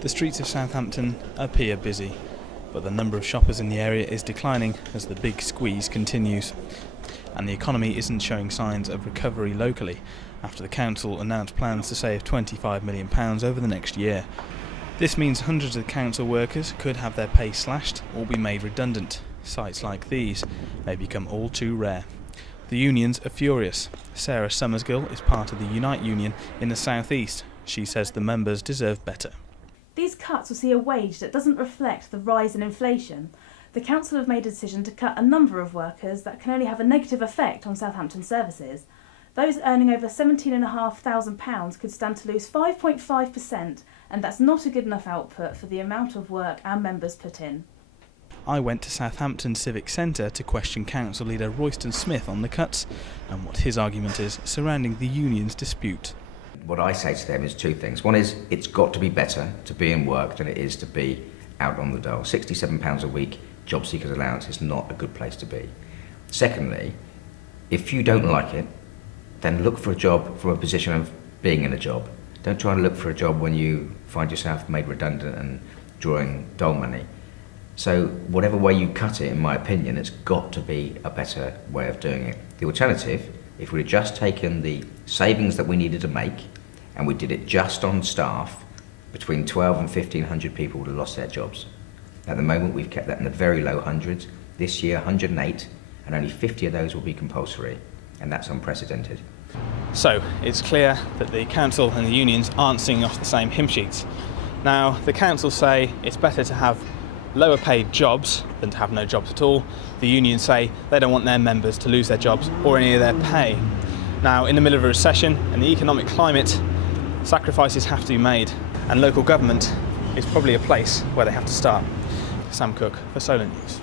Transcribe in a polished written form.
The streets of Southampton appear busy, but the number of shoppers in the area is declining as the big squeeze continues. And the economy isn't showing signs of recovery locally after the council announced plans to save £25 million over the next year. This means hundreds of council workers could have their pay slashed or be made redundant. Sites like these may become all too rare. The unions are furious. Sarah Summersgill is part of the Unite Union in the South East. She says the members deserve better. These cuts will see a wage that doesn't reflect the rise in inflation. The council have made a decision to cut a number of workers that can only have a negative effect on Southampton services. Those earning over £17,500 could stand to lose 5.5%, and that's not a good enough output for the amount of work our members put in. I went to Southampton Civic Centre to question council leader Royston Smith on the cuts and what his argument is surrounding the union's dispute. What I say to them is two things. One is it's got to be better to be in work than it is to be out on the dole. £67 a week job seekers allowance is not a good place to be. Secondly, if you don't like it, then look for a job from a position of being in a job. Don't try to look for a job when you find yourself made redundant and drawing dole money. So whatever way you cut it, in my opinion, it's got to be a better way of doing it. The alternative, if we'd just taken the savings that we needed to make and we did it just on staff, between 12 and 1,500 people would have lost their jobs. At the moment, we've kept that in the very low hundreds. This year, 108, and only 50 of those will be compulsory, and that's unprecedented. So, it's clear that the council and the unions aren't singing off the same hymn sheets. Now, the council say it's better to have lower paid jobs than to have no jobs at all. The unions say they don't want their members to lose their jobs or any of their pay. Now, in the middle of a recession and the economic climate, sacrifices have to be made, and local government is probably a place where they have to start. Sam Cook for Solent News.